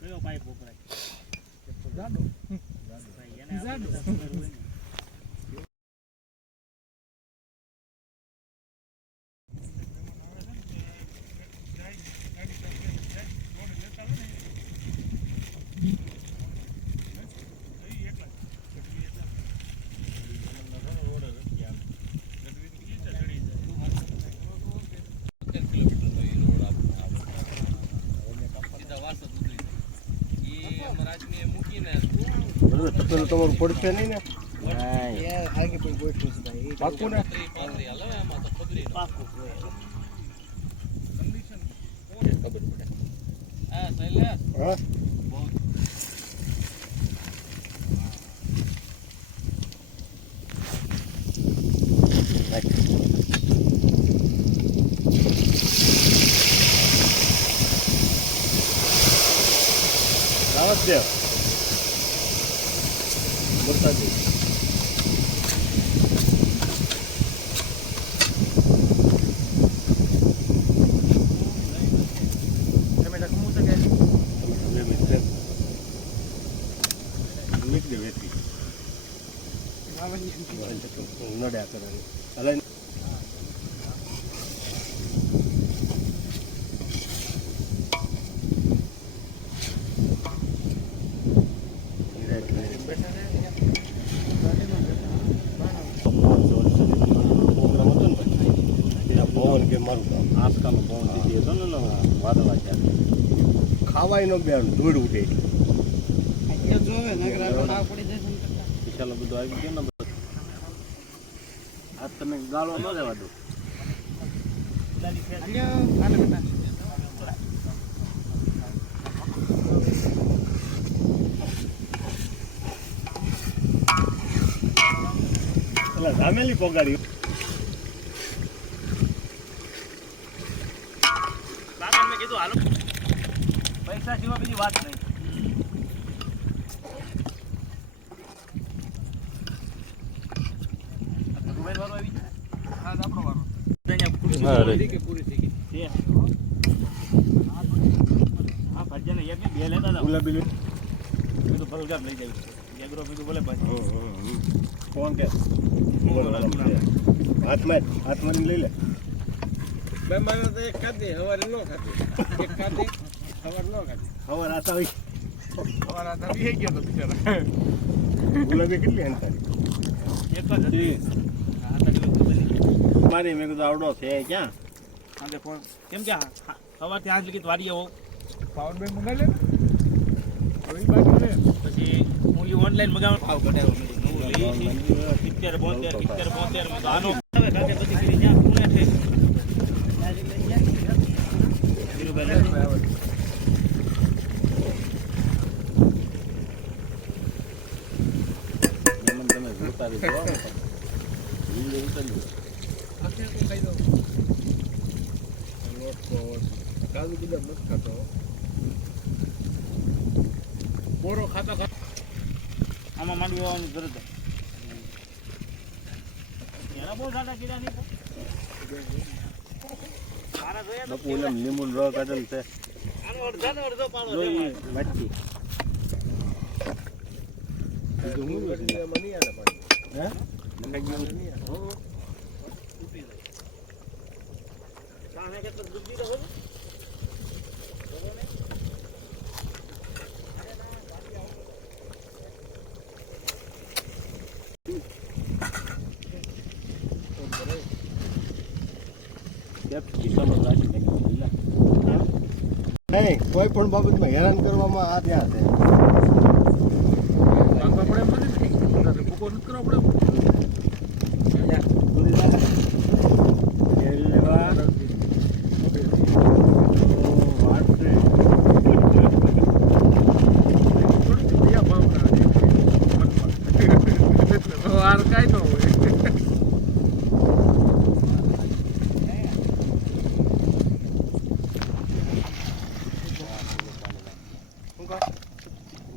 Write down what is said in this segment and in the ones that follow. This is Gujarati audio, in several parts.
કયો પાઇપ વપરાય? જાડો જાડો તપેલું તમારું પડશે નહીં ને? આગે પણ ગોઠવું છે ભાઈ. પાકું ને? પાકું. હા રાવત દેવ વરસાદી નડ્યા કરવાની હલે પવન કે મારું કામ આજકાલનો પવન દીધી હતો ને વાદળા ત્યારે ખાવાય નો બે ધૂળ ઉડે જોવે નગરા ના પડી જશે ચાલો બધું આવી ગયું ને આ તમે ગાળો ન રહેવા દો એટલે ધામેલી પોગાડી મેં કીધું હાલો પૈસા સિવાય બીજી વાત નહીં. હાથમાં લઈ લે એક ખાધી હવારે ન ખાધી એક ખાધી હવાર ન ખાધી હવાર આતા હોય હવાર આ બી ગયો તો બિચારા ગુલાબી કેટલી અંતારી એક જ હતી. મારી મેં કીધું આવડો છે ક્યાં આજે ફોન કેમ કે સવારથી આજ લગી વાડીએ હોઉં પાવર બેંક મંગાવી લે હવે બાકી લે પછી હું ઓનલાઈન મગાવવાનો ભાવ ઘટાડ્યો મેં 70 72 આનો હવે કાકે પછી ફરી જ્યાં પુણે છે તમે ઉતારી દો કાજુ બદામ નથી ખાતો બોરો ખાતા આમાં માંડવી આવવાની જરૂર છે. એના બહુ સારા કીધા નહીં મારા જોયા બાપુ એમ લીંબુ રસ કાઢેલ છે આનો અડધો પાડો જોઈ મચ્છી બીજું હું નહીં આવે પાણી હે સામે કેટલો દૂધ દીધો હોય નહીં કોઈ પણ બાબતમાં હેરાન કરવામાં આ ત્યાં છે ભૂકો નથી કરવો પડે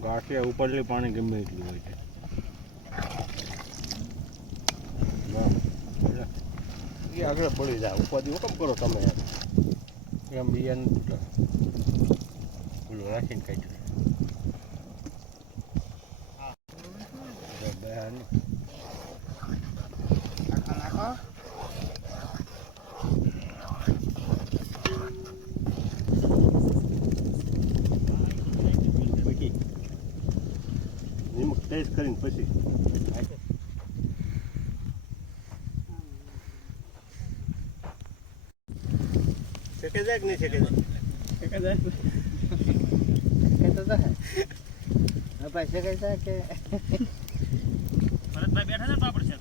ગાંઠિયા ઉપરલી પાણી ગમે એટલું હોય છે આગળ બળી જાય ઉપાધિ હુકમ કરો તમે એમ બિયાન ઓલું રાખીને કાઢ્યું બહેન નિમક ટેસ્ટ કરીને પછી શેકે જાય કે નહીં શેકે જાય ભરતભાઈ બેઠા છે પાપડ છે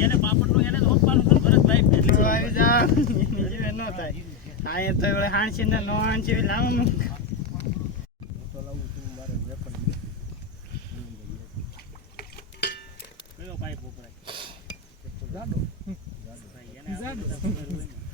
એને પાપડનું એને જ ઓપવાનું હતું ભરતભાઈ એટલે આવી જા જીવે ન થાય આ એ તો એવડે હાણસી ને નો હાણસી લાવવાનું કયો પાઇપ વપરાય જાડો ભાઈ એને